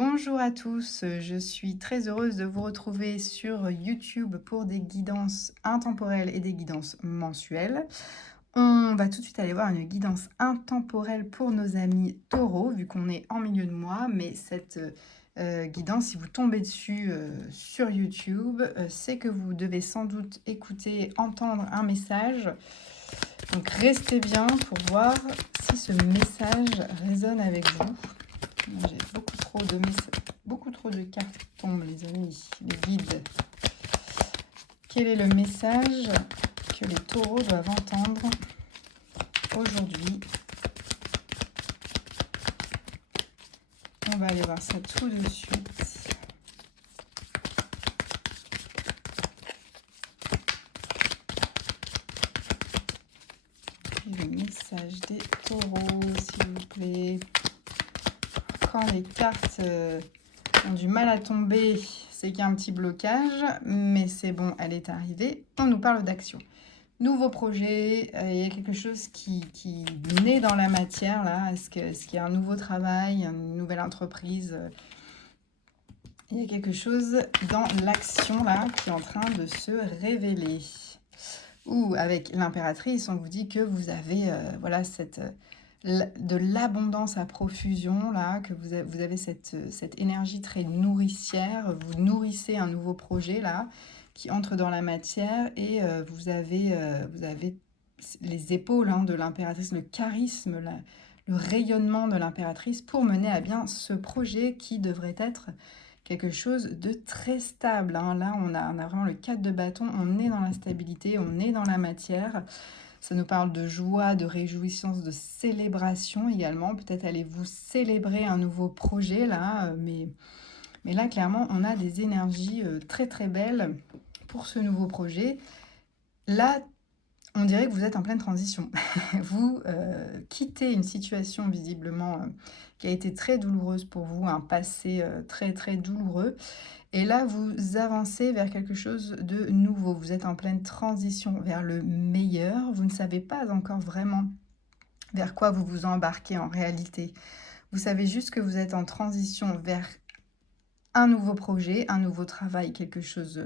Bonjour à tous, je suis très heureuse de vous retrouver sur YouTube pour des guidances intemporelles et des guidances mensuelles. On va tout de suite aller voir une guidance intemporelle pour nos amis taureaux, vu qu'on est en milieu de mois, mais cette guidance, si vous tombez dessus sur YouTube, c'est que vous devez sans doute écouter, entendre un message. Donc restez bien pour voir si ce message résonne avec vous. J'ai beaucoup trop de cartes qui tombent, les amis, les guides. Quel est le message que les taureaux doivent entendre aujourd'hui? On va aller voir ça tout de suite. Et le message des taureaux, s'il vous plaît. Quand les cartes ont du mal à tomber, c'est qu'il y a un petit blocage, mais c'est bon, elle est arrivée. On nous parle d'action. Nouveau projet, il y a quelque chose qui naît dans la matière, là. Est-ce qu'il y a un nouveau travail, une nouvelle entreprise? Il y a quelque chose dans l'action, là, qui est en train de se révéler. Ou avec l'impératrice, on vous dit que vous avez voilà, de l'abondance à profusion, là, que vous avez cette énergie très nourricière. Vous nourrissez un nouveau projet, là, qui entre dans la matière, et vous avez les épaules de l'impératrice, le charisme, le rayonnement de l'impératrice pour mener à bien ce projet qui devrait être quelque chose de très stable. Là, on a vraiment le 4 de bâton, on est dans la stabilité, on est dans la matière. Ça nous parle de joie, de réjouissance, de célébration également. Peut-être allez-vous célébrer un nouveau projet, là, mais là, clairement, on a des énergies très très belles pour ce nouveau projet. Là, on dirait que vous êtes en pleine transition. Vous quittez une situation visiblement qui a été très douloureuse pour vous, un passé très très douloureux. Et là, vous avancez vers quelque chose de nouveau. Vous êtes en pleine transition vers le meilleur. Vous ne savez pas encore vraiment vers quoi vous vous embarquez en réalité. Vous savez juste que vous êtes en transition vers un nouveau projet, un nouveau travail, quelque chose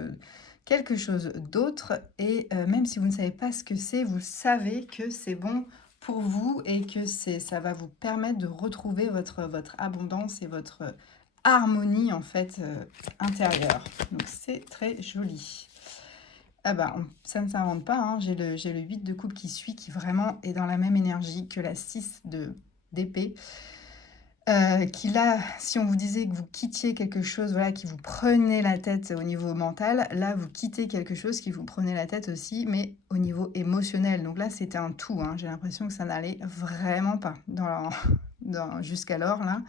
d'autre. Et même si vous ne savez pas ce que c'est, vous savez que c'est bon pour vous et que ça va vous permettre de retrouver votre abondance et votre harmonie en fait intérieure. Donc c'est très joli. Ah bah, ça ne s'invente pas, j'ai le 8 de coupe qui suit, qui vraiment est dans la même énergie que la 6 d'épée. Qui là, si on vous disait que vous quittiez quelque chose, voilà, qui vous prenait la tête au niveau mental, là, vous quittez quelque chose qui vous prenait la tête aussi, mais au niveau émotionnel. Donc là, c'était un tout, j'ai l'impression que ça n'allait vraiment pas jusqu'alors, là.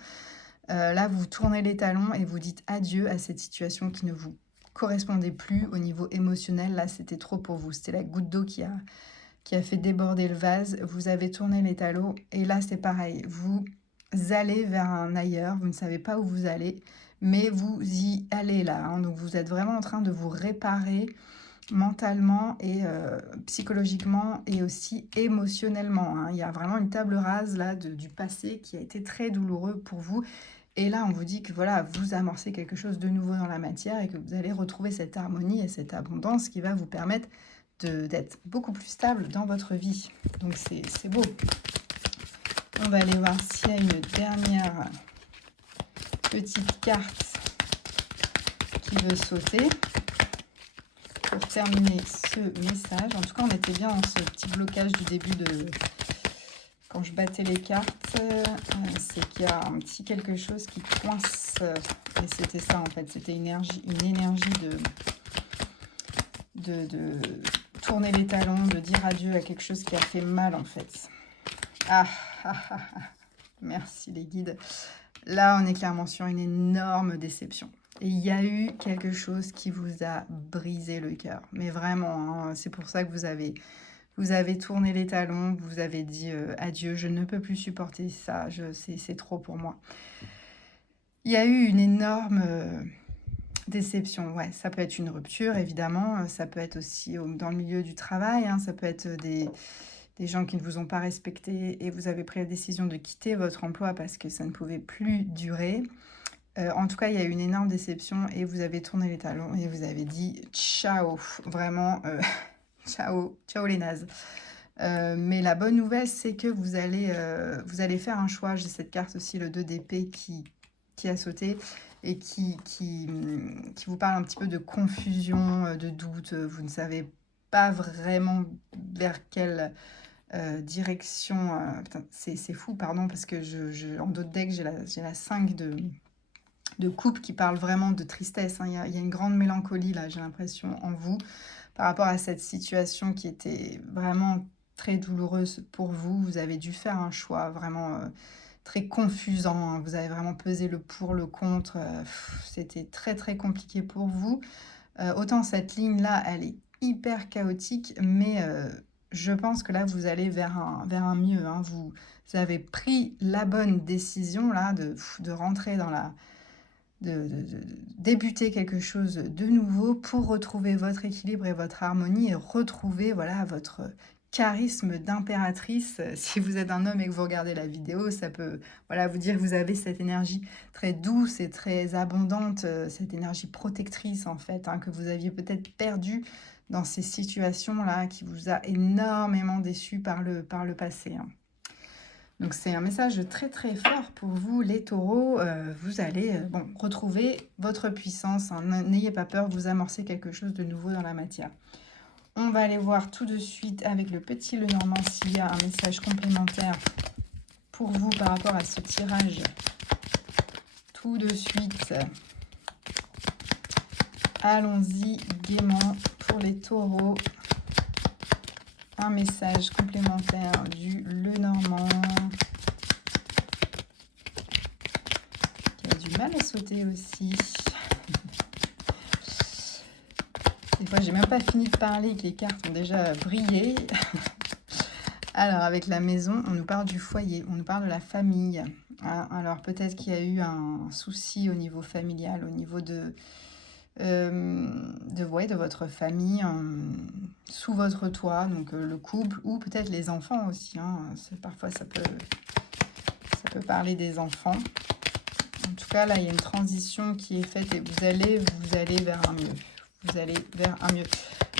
Là, vous tournez les talons et vous dites adieu à cette situation qui ne vous correspondait plus au niveau émotionnel. Là, c'était trop pour vous. C'était la goutte d'eau qui a fait déborder le vase. Vous avez tourné les talons et là, c'est pareil. Vous allez vers un ailleurs, vous ne savez pas où vous allez, mais vous y allez là. Donc vous êtes vraiment en train de vous réparer mentalement et psychologiquement et aussi émotionnellement. Il y a vraiment une table rase là du passé qui a été très douloureux pour vous. Et là, on vous dit que voilà, vous amorcez quelque chose de nouveau dans la matière et que vous allez retrouver cette harmonie et cette abondance qui va vous permettre d'être beaucoup plus stable dans votre vie. Donc c'est beau. On va aller voir s'il y a une dernière petite carte qui veut sauter pour terminer ce message. En tout cas, on était bien dans ce petit blocage du début de... Quand je battais les cartes, c'est qu'il y a un petit quelque chose qui coince. Et c'était ça en fait, c'était une énergie de tourner les talons, de dire adieu à quelque chose qui a fait mal en fait. Merci les guides. Là, on est clairement sur une énorme déception. Et il y a eu quelque chose qui vous a brisé le cœur. Mais vraiment, c'est pour ça que vous avez tourné les talons, vous avez dit adieu, je ne peux plus supporter ça, c'est trop pour moi. Il y a eu une énorme déception. Ouais, ça peut être une rupture, évidemment. Ça peut être aussi dans le milieu du travail. Ça peut être des gens qui ne vous ont pas respecté et vous avez pris la décision de quitter votre emploi parce que ça ne pouvait plus durer. En tout cas, il y a eu une énorme déception et vous avez tourné les talons et vous avez dit ciao, vraiment, ciao, ciao les nazes. Mais la bonne nouvelle, c'est que vous allez faire un choix. J'ai cette carte aussi, le 2 d'épée, qui a sauté et qui vous parle un petit peu de confusion, de doute. Vous ne savez pas vraiment vers quelle direction. Putain, c'est fou, pardon, parce que en d'autres decks, j'ai la 5 de coupe qui parle vraiment de tristesse. Hein. Il y a une grande mélancolie, là, j'ai l'impression, en vous, par rapport à cette situation qui était vraiment très douloureuse pour vous. Vous avez dû faire un choix vraiment très confusant. Hein. Vous avez vraiment pesé le pour, le contre. C'était très, très compliqué pour vous. Autant cette ligne-là, elle est hyper chaotique, mais je pense que là, vous allez vers un mieux. Hein. Vous avez pris la bonne décision, là, de rentrer dans la de débuter quelque chose de nouveau pour retrouver votre équilibre et votre harmonie et retrouver voilà, votre charisme d'impératrice. Si vous êtes un homme et que vous regardez la vidéo, ça peut voilà, vous dire que vous avez cette énergie très douce et très abondante, cette énergie protectrice en fait, hein, que vous aviez peut-être perdue dans ces situations-là, qui vous a énormément déçu par le passé. Hein. Donc c'est un message très très fort pour vous les taureaux. Vous allez retrouver votre puissance. Hein. N'ayez pas peur, vous amorcez quelque chose de nouveau dans la matière. On va aller voir tout de suite avec le petit Lenormand s'il y a un message complémentaire pour vous par rapport à ce tirage. Tout de suite. Allons-y gaiement pour les taureaux. Un message complémentaire du Lenormand. Du mal à sauter aussi. Des fois, j'ai même pas fini de parler que les cartes ont déjà brillé. Alors, avec la maison, on nous parle du foyer, on nous parle de la famille. Hein. Alors, peut-être qu'il y a eu un souci au niveau familial, au niveau de votre famille, sous votre toit, donc le couple, ou peut-être les enfants aussi. Hein. Parfois, ça peut parler des enfants. En tout cas, là, il y a une transition qui est faite et vous allez vers un mieux. Vous allez vers un mieux.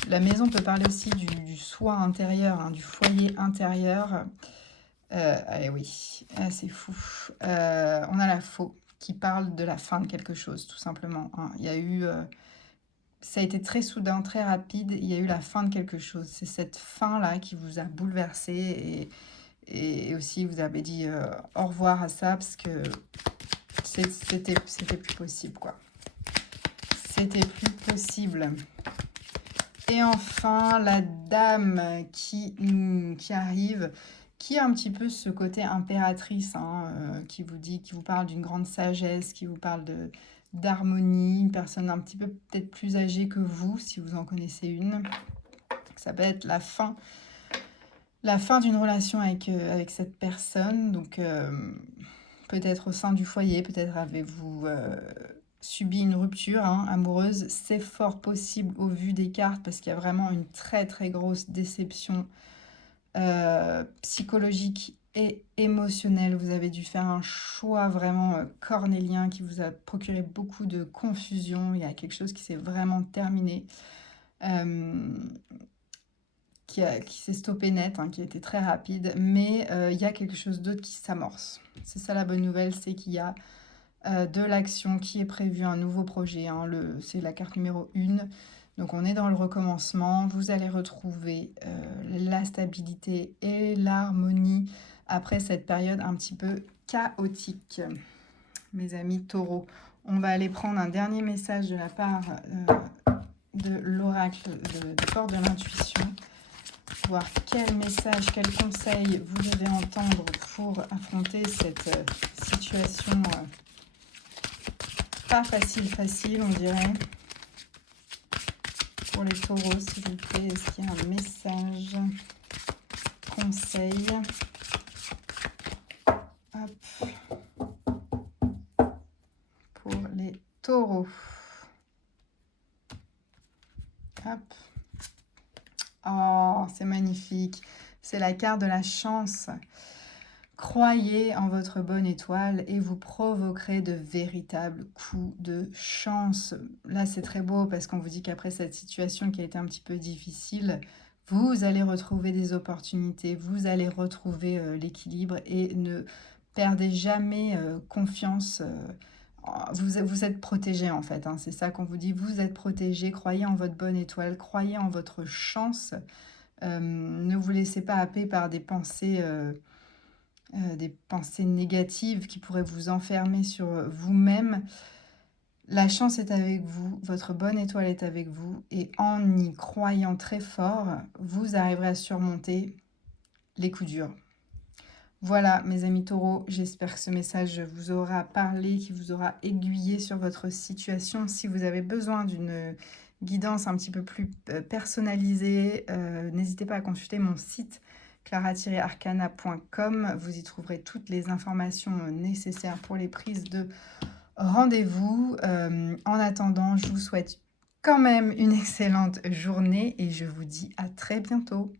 La maison peut parler aussi du soi intérieur, hein, du foyer intérieur. Allez, oui, c'est fou. On a la faux qui parle de la fin de quelque chose, tout simplement. Hein. Il y a eu... ça a été très soudain, très rapide. Il y a eu la fin de quelque chose. C'est cette fin-là qui vous a bouleversé et aussi vous avez dit au revoir à ça parce que c'était plus possible, quoi. C'était plus possible. Et enfin, la dame qui arrive, qui a un petit peu ce côté impératrice, hein, qui vous parle d'une grande sagesse, qui vous parle d'harmonie, une personne un petit peu peut-être plus âgée que vous, si vous en connaissez une. Ça peut être la fin d'une relation avec cette personne, donc peut-être au sein du foyer, peut-être avez-vous subi une rupture amoureuse. C'est fort possible au vu des cartes parce qu'il y a vraiment une très très grosse déception psychologique et émotionnelle. Vous avez dû faire un choix vraiment cornélien qui vous a procuré beaucoup de confusion. Il y a quelque chose qui s'est vraiment terminé. Qui s'est stoppé net, hein, qui a été très rapide, mais il y a quelque chose d'autre qui s'amorce. C'est ça la bonne nouvelle, c'est qu'il y a de l'action qui est prévue, un nouveau projet. Hein, c'est la carte numéro 1. Donc on est dans le recommencement. Vous allez retrouver la stabilité et l'harmonie après cette période un petit peu chaotique. Mes amis taureaux, on va aller prendre un dernier message de la part de l'oracle de Porte de l'Intuition. Voir quel message, quel conseil vous devez entendre pour affronter cette situation pas facile, on dirait. Pour les taureaux, s'il vous plaît, est-ce qu'il y a un message, conseil? Hop. Pour les taureaux. Hop. Oh, c'est magnifique. C'est la carte de la chance. Croyez en votre bonne étoile et vous provoquerez de véritables coups de chance. Là, c'est très beau parce qu'on vous dit qu'après cette situation qui a été un petit peu difficile, vous allez retrouver des opportunités, vous allez retrouver l'équilibre et ne perdez jamais confiance. Vous êtes protégé en fait, hein, c'est ça qu'on vous dit, vous êtes protégé, croyez en votre bonne étoile, croyez en votre chance, ne vous laissez pas happer par des pensées négatives qui pourraient vous enfermer sur vous-même. La chance est avec vous, votre bonne étoile est avec vous et en y croyant très fort, vous arriverez à surmonter les coups durs. Voilà mes amis taureaux, j'espère que ce message vous aura parlé, qui vous aura aiguillé sur votre situation. Si vous avez besoin d'une guidance un petit peu plus personnalisée, n'hésitez pas à consulter mon site clara-arcana.com. Vous y trouverez toutes les informations nécessaires pour les prises de rendez-vous. En attendant, je vous souhaite quand même une excellente journée et je vous dis à très bientôt.